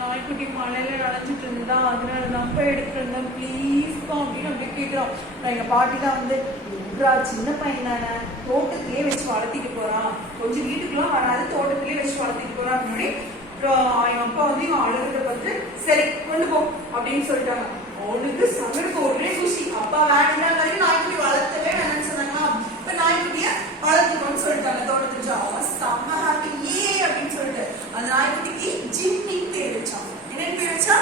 நாய்க்குட்டி மழையில நனைஞ்சிட்டு இருந்தா அதனால நம்ம எடுத்துட்டு இருந்தோம் ப்ளீஸ்ப்பா அப்படின்னு அப்படியே கேட்குறோம். எங்க பாட்டி தான் வந்து எவ்வளோ சின்ன பையன் தானே தோட்டத்திலேயே வச்சு வளர்த்திட்டு போறான், கொஞ்சம் வீட்டுக்குலாம் வராது தோட்டத்திலேயே வச்சு வளர்த்திட்டு போறான் அப்படின்னு என் அப்பா வந்து இவன் அழுகிறத பார்த்து சரி கொண்டு போ அப்படின்னு சொல்லிட்டாங்க. அவனுக்கு சகருக்கு ஒரே குஷி. அப்பா வேண்டாம் வரைக்கும் நாய்க்குட்டி வளர்த்தவே வேணும்னு சொன்னாங்க. இப்ப நாய்க்குட்டிய வளர்த்துக்கணும்னு சொல்லிட்டாங்க தோட்டத்துக்கு. அவன் செம்ம ஹாப்பி ஏ அப்படின்னு சொல்லிட்டு அந்த நாய்க்குட்டிக்கு ஜிம்மின்னு பேர் வச்சான். என்னன்னு பேர் வச்சா?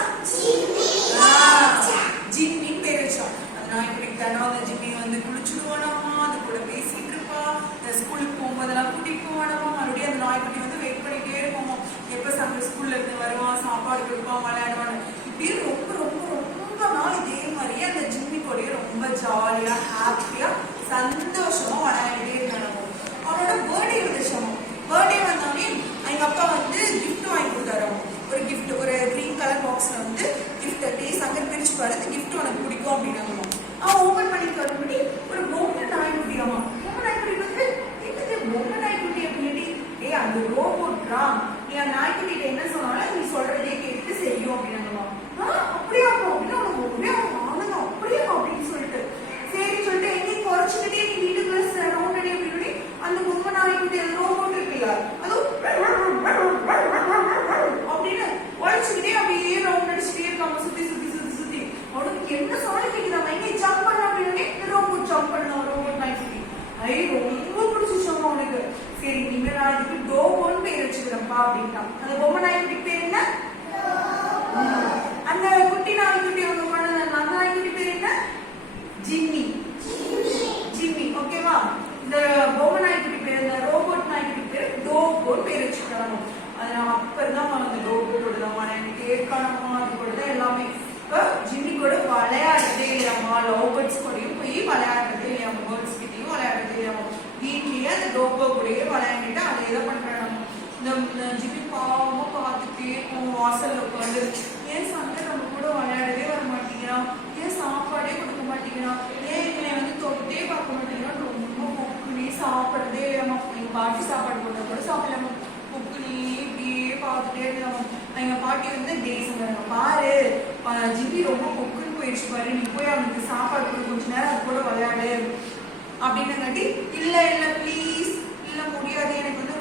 ஜிம்மின்னு பேர் வச்சான். அந்த நாய்க்குட்டிக்கு தினம் அந்த ஜிம்மி வந்து குளிச்சுடுவானாமா, அது கூட பேசிட்டு இருப்பா. இந்த ஸ்கூலுக்கு போகும்போதெல்லாம் கூட்டிட்டு போவானாமா. மறுபடியும் அந்த நாய்க்குட்டி வந்து வெயிட் பண்ணிட்டே இருப்போம், எப்ப ஸ்கூல்ல இருந்து வருவான், சாப்பாடு கொடுப்பான், விளையாடுவான். இப்படி ரொம்ப ரொம்ப ரொம்ப நாள் இதே மாதிரியே அந்த ஜிம்மி கூடயே ரொம்ப ஜாலியா ஹாப்பியா சந்தோஷமா விளையாடிட்டே இருந்தாங்க. அவனோட பர்த்டே வந்துச்சாமா. பர்த்டே வந்தோடனே எங்க அப்பா வந்து கிஃப்ட் வாங்கி கொடுத்தாரு. ஒரு கிஃப்ட், ஒரு கிரீன் கலர் பாக்ஸ்ல வந்து கிஃப்ட் டேஸ் அங்கே பிரிச்சு பாரு, கிஃப்ட் உனக்கு பிடிக்கும் அப்படின்னாங்க. அவன் ஓபன் பண்ணி தரப்படி ஒரு பொம்மை நாய்க்குட்டியாமா. பொம்மை நாய்க்குட்டி வந்து என்னது பொம்மை நாய்க்குட்டி அப்படின்னு அது ரோபோட்ரா, நீ அந்த நாய்க்குட்டிட்ட என்ன சொன்னாலும் நீ சொல்றதே கேட்டு செய்யும் அப்படின்னாங்க. அப்படியா அப்படின்னு அவனுக்கு ஆனந்தம். அப்படியா அப்படின்னு சொல்லிட்டு சரி சொல்லிட்டு எங்கேயும் குறைச்சிக்கிட்டே நீ வீட்டுக்குள்ள ரவுண்ட் அடி அப்படின்னு அந்த பொம்மை நாய்க்குட்டி அந்த ரோபோட் இருக்குல்ல அதுவும் அப்படின்னு உழைச்சுக்கிட்டே அப்படியே ரவுண்ட் அடிச்சுட்டே இருக்காம சுத்தி சுத்தி சுத்தி சுத்தி. அவனுக்கு என்ன சொன்னாலும் கேட்குறாங்க. எங்க ஜம்ப் பண்ண அப்படின்னு ரோபோட் ஜம்ப் பண்ணலாம். ரோபோட் நாய்க்குட்டி ரொம்ப பிடிச்சிச்சோம் அவனுக்கு. சரி இனிமேல் நான் இதுக்கு டோபோன்னு பேர் வச்சுக்கிறேன்ப்பா அப்படின்ட்டான். அந்த பொம்மை நாய்க்குட்டி பேர் என்ன? அந்த குட்டி நாய்க்குட்டி அவங்க பண்ண அந்த நாய்க்குட்டி பேர் என்ன? ஜிம்மி. ஜிம்மி ஓகேவா. இந்த பொம்மை நாய்க்குட்டி பேர், இந்த ரோபோட் நாய்க்குட்டி பேர் டோபோன்னு பேர் வச்சுக்கிறாங்க. அதனால அப்பதான் அந்த டோபோட்டோட தான் எனக்கு ஏற்கானமா அது கூட தான் எல்லாமே. இப்ப ஜிம்மி கூட விளையாடுறதே இல்லையாமா, லவ் பேர்ட்ஸ் கூடயும் போய் விளையாடுறதே இல்லையாமா, பேர்ட்ஸ் கிட்டையும் விளையாடுறதே இல்லையாமா. வீட்லயே அந்த டோபோ கூடயே விளையாண்டுட்டு அதை எதை பண்றாங்க. இந்த ஜிம்மி பாவமா பார்த்துட்டே வாசல்ல உட்காந்து ஏன் சண்டை நம்ம கூட விளையாடவே வர மாட்டேங்கிறான், ஏன் சாப்பாடே கொடுக்க மாட்டேங்கிறான், ஏன் என்னை வந்து தொட்டே பார்க்க மாட்டேங்கிறான், ரொம்ப பொக்குனே சாப்பிடறதே இல்லையாமா. எங்க பாட்டி சாப்பாடு போட்டா கூட சாப்பிடலாமா, பொக்குனே இப்படியே பார்த்துட்டே இருக்கலாமா. எங்க பாட்டி வந்து டே சொன்னாங்க, பாரு ஜிம்மி ரொம்ப பொக்குன்னு போயிடுச்சு பாரு, நீ போய் அவனுக்கு சாப்பாடு கொடு, கொஞ்ச நேரம் அது கூட விளையாடு அப்படின்னங்காட்டி இல்ல இல்ல ப்ளீஸ் இல்ல முடியாது, எனக்கு வந்து